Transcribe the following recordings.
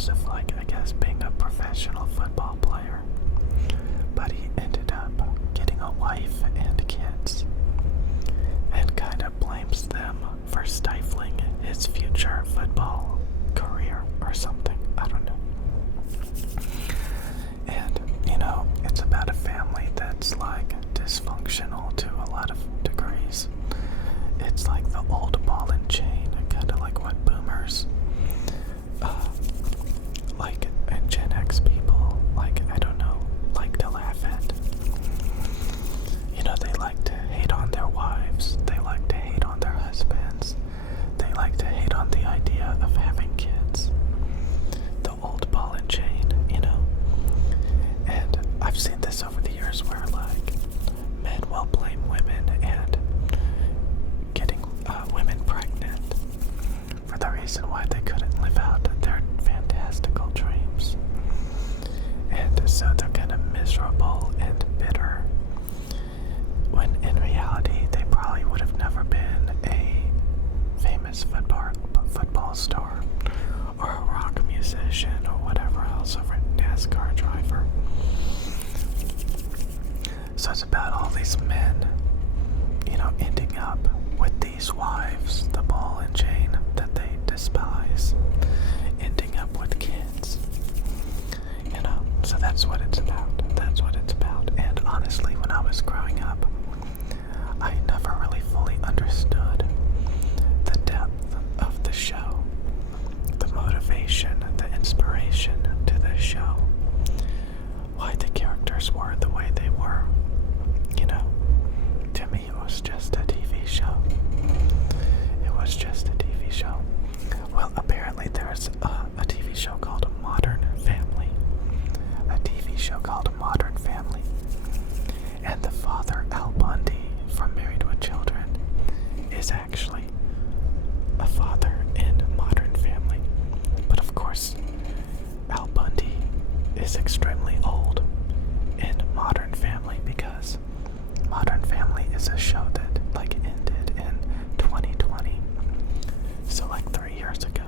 dreams of, like, I guess, being a professional football player. But he ended up getting a wife and kids, and kind of blames them for stifling his future football career or something. I don't know. And, it's about a family that's, like, dysfunctional to a lot of degrees. It's like the old ball and chain, kind of like what boomers, and Gen X people, I don't know, like to laugh at. They like to hate on their wives, they like to hate on their husbands, they like to hate on the idea of having kids. The old ball and chain, And I've seen this over the years where, men will blame women and getting women pregnant for the reason why they couldn't live out their fantastical dreams. And so they're kind of miserable and bitter, when in reality they probably would have never been a famous football star or a rock musician or whatever else, or a NASCAR driver. So it's about all these men, ending up with these wives, the ball and chain that they despise, ending up with kids. So that's what it's about. That's what it's about. And honestly, when I was growing up, I never really fully understood the depth of the show, the motivation, the inspiration to the show, why the characters were the way they were. To me, it was just a TV show. It was just a TV show. Well, apparently there's a TV show called Modern Family. A TV show called Modern Family. And the father, Al Bundy, from Married with Children, is actually a father in Modern Family. But of course, Al Bundy is extremely old in Modern Family, because Modern Family is a show that ended in 2020, so 3 years ago.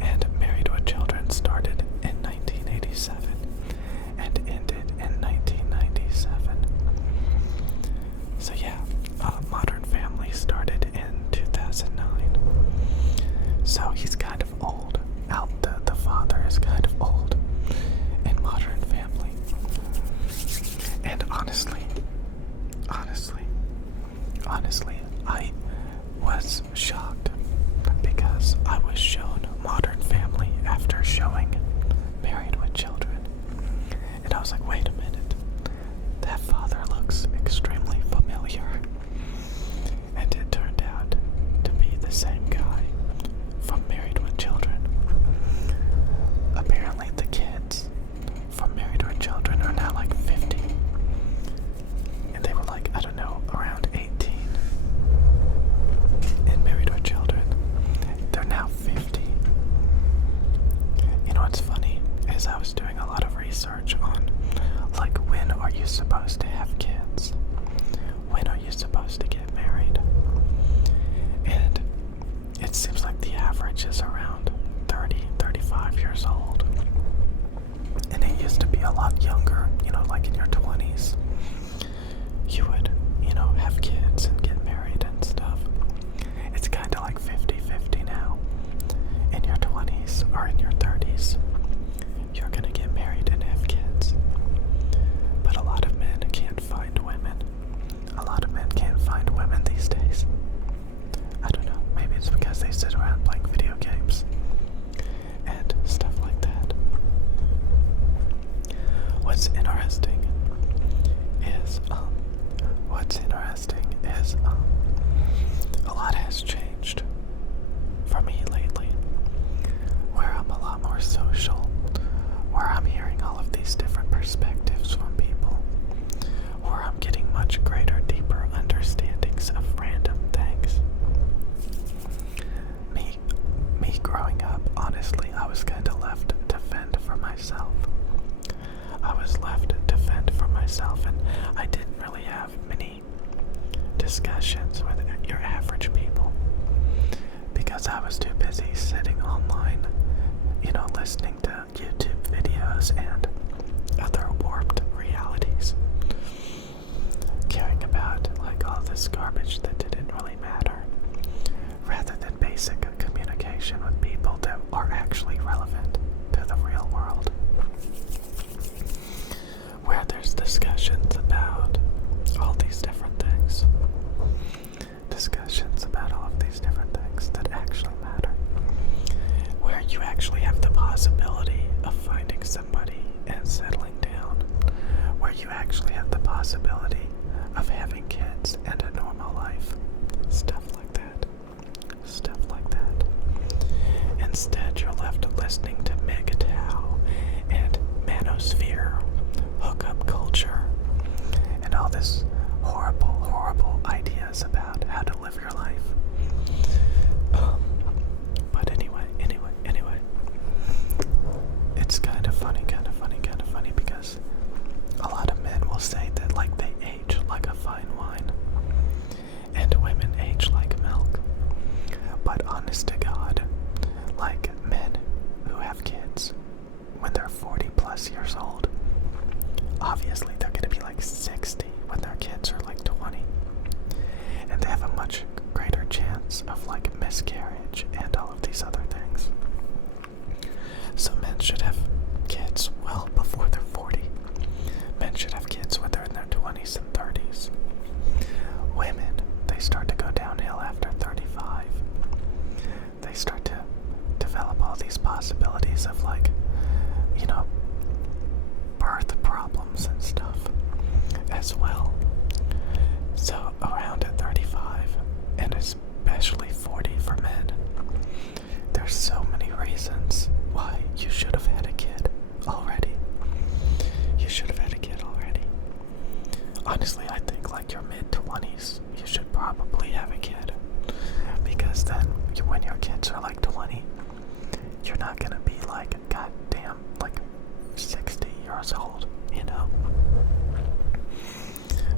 And Married with Children started in 1987 and ended in 1997. So yeah, Modern Family started in 2009. So he's kind of old. The father is kind of old in Modern Family. And honestly, I was shocked, because I was shown Modern Family after showing Married with Children. And I was like, wait a minute, that father looks extremely familiar. And it turned out to be the same guy from Married with Children. Apparently the kids from Married with Children are now 50. And they were I don't know, around 18 in Married with Children. They're now 50. What's funny is I was doing a lot of research on when are you supposed to have kids? When are you supposed to get married? And it seems like the average is around 30, 35 years old. And it used to be a lot younger, in your 20s. You would, have kids and get married and stuff. It's kind of 50-50 now. In your 20s or in your 30s, you're gonna get married and have kids. But a lot of men can't find women. A lot of men can't find women these days. I don't know, maybe it's because they sit around playing video games and stuff like that. What's interesting is a lot has changed for me lately, where I'm a lot more social, where I'm hearing all of these different perspectives from people, where I'm getting much greater, deeper understandings of random things. Me growing up, honestly, I was kind of left to fend for myself. I was left to fend for myself, and I didn't really have many discussions with your average people, because I was too busy sitting online listening to YouTube videos and other warped realities. Caring about like all this garbage that didn't really matter, rather than basic communication with people that are actually relevant to the real world. Where there's discussions about all these different things. Discussions about all of these different things that actually matter. Where you actually have the possibility of finding somebody and settling down. Where you actually have the possibility of having kids and a normal life. Stuff like that. Stuff like that. Instead, you're left listening to MGTOW and Manosphere, hookup culture, and all this horrible, horrible ideas about how to live your life. But anyway, it's kind of funny because a lot of men will say that like they age like a fine wine, and women age like milk. But honest to God, like men who have kids when they're 40 plus years old, obviously they're going to be like 60 when their kids are like 20. And they have a much greater chance of like miscarriage and all of these other things. So men should have kids well before they're 40. Men should have kids when they're in their 20s and 30s. Women, they start to go downhill after 35. They start to develop all these possibilities of like, birth problems and stuff as well. So around at 35, and especially 40 for men, there's so many reasons why you should have had a kid already. You should have had a kid already. Honestly, I think like your mid-20s, you should probably have a kid. Because then, when your kids are like 20, you're not gonna be like, goddamn, like 60 years old,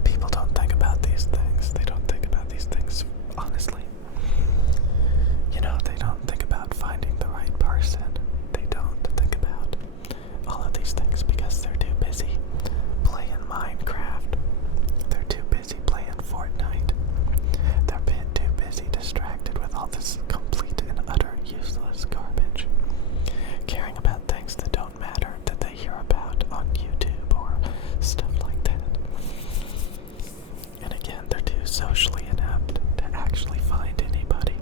People don't think about these things. They don't think about these things, honestly. They don't think about finding the right person. They don't think about all of these things because they're too busy playing Minecraft. They're too busy playing Fortnite. They're too busy distracted with all this complete and utter useless garbage. Caring about things that don't matter that they hear about on YouTube or stuff like that. And again, they're too socially inept to actually find anybody.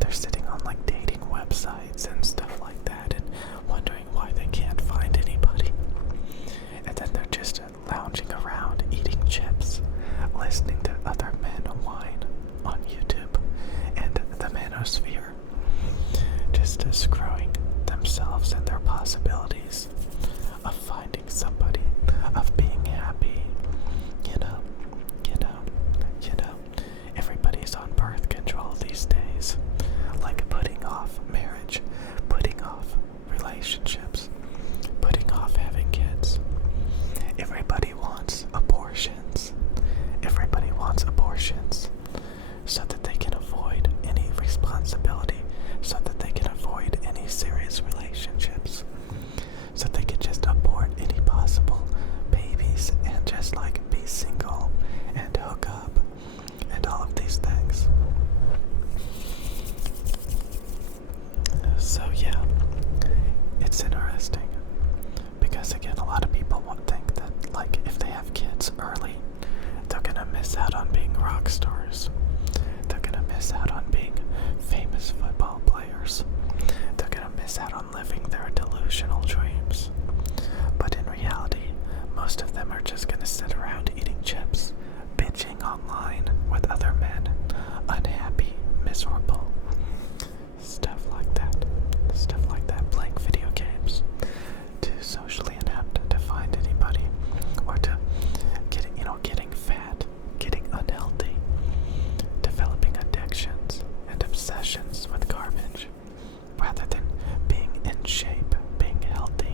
They're sitting on like dating websites and stuff like that and wondering why they can't find anybody. And then they're just lounging around eating chips, listening to other men whine on YouTube and the Manosphere, just screwing themselves and their possibilities of finding somebody, of being happy. Everybody's on birth control these days, like putting off marriage, putting off relationships, putting off having kids. Everybody wants abortions. Everybody wants abortions so that they can avoid any responsibility, so that they can avoid any serious relationships, so they can just abort any possible babies and just like be single and hook up and all of these things. So yeah, it's interesting because again, a lot of people would think that like if they have kids early, they're gonna miss out on being rock stars. They're gonna miss out on being famous football players. They're gonna miss out on living their delusional dreams. But in reality, most of them are just gonna sit around eating chips, bitching online with other men, unhappy, miserable. Stuff like that. Playing video games. Too socially inept to find anybody. Or to getting fat, getting unhealthy, developing addictions and obsessions with garbage, rather than being in shape, being healthy,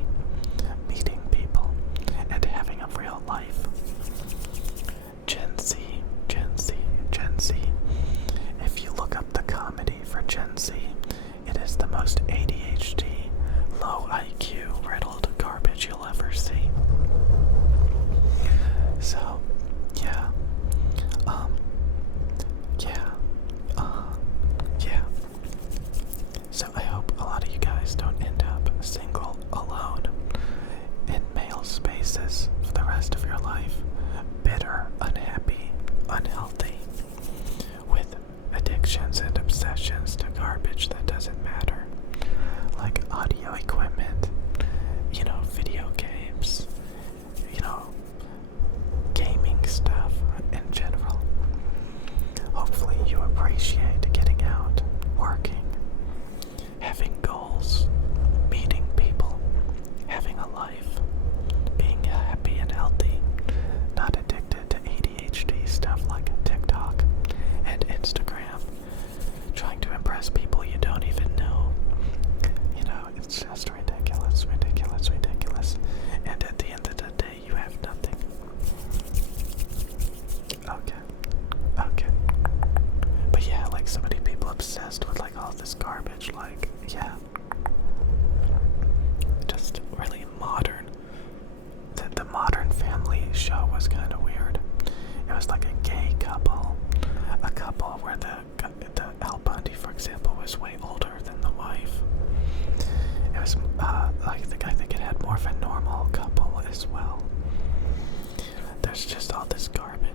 addictions and obsessions to garbage that doesn't matter. Like audio equipment, video games, gaming stuff in general. Hopefully you appreciate getting out, working, having goals, meeting people, having a life, being happy and healthy, not addicted to ADHD stuff like TikTok and Instagram, trying to impress people you don't even know. It's just ridiculous, ridiculous, ridiculous. And at the end of the day, you have nothing. Okay. But yeah, like so many people obsessed with like all this garbage, like, yeah. Just really modern. The Modern Family show was kind of weird. It was like a gay couple. A couple where the Al Bundy, for example, was way older than the wife. It was, I think it had more of a normal couple as well. There's just all this garbage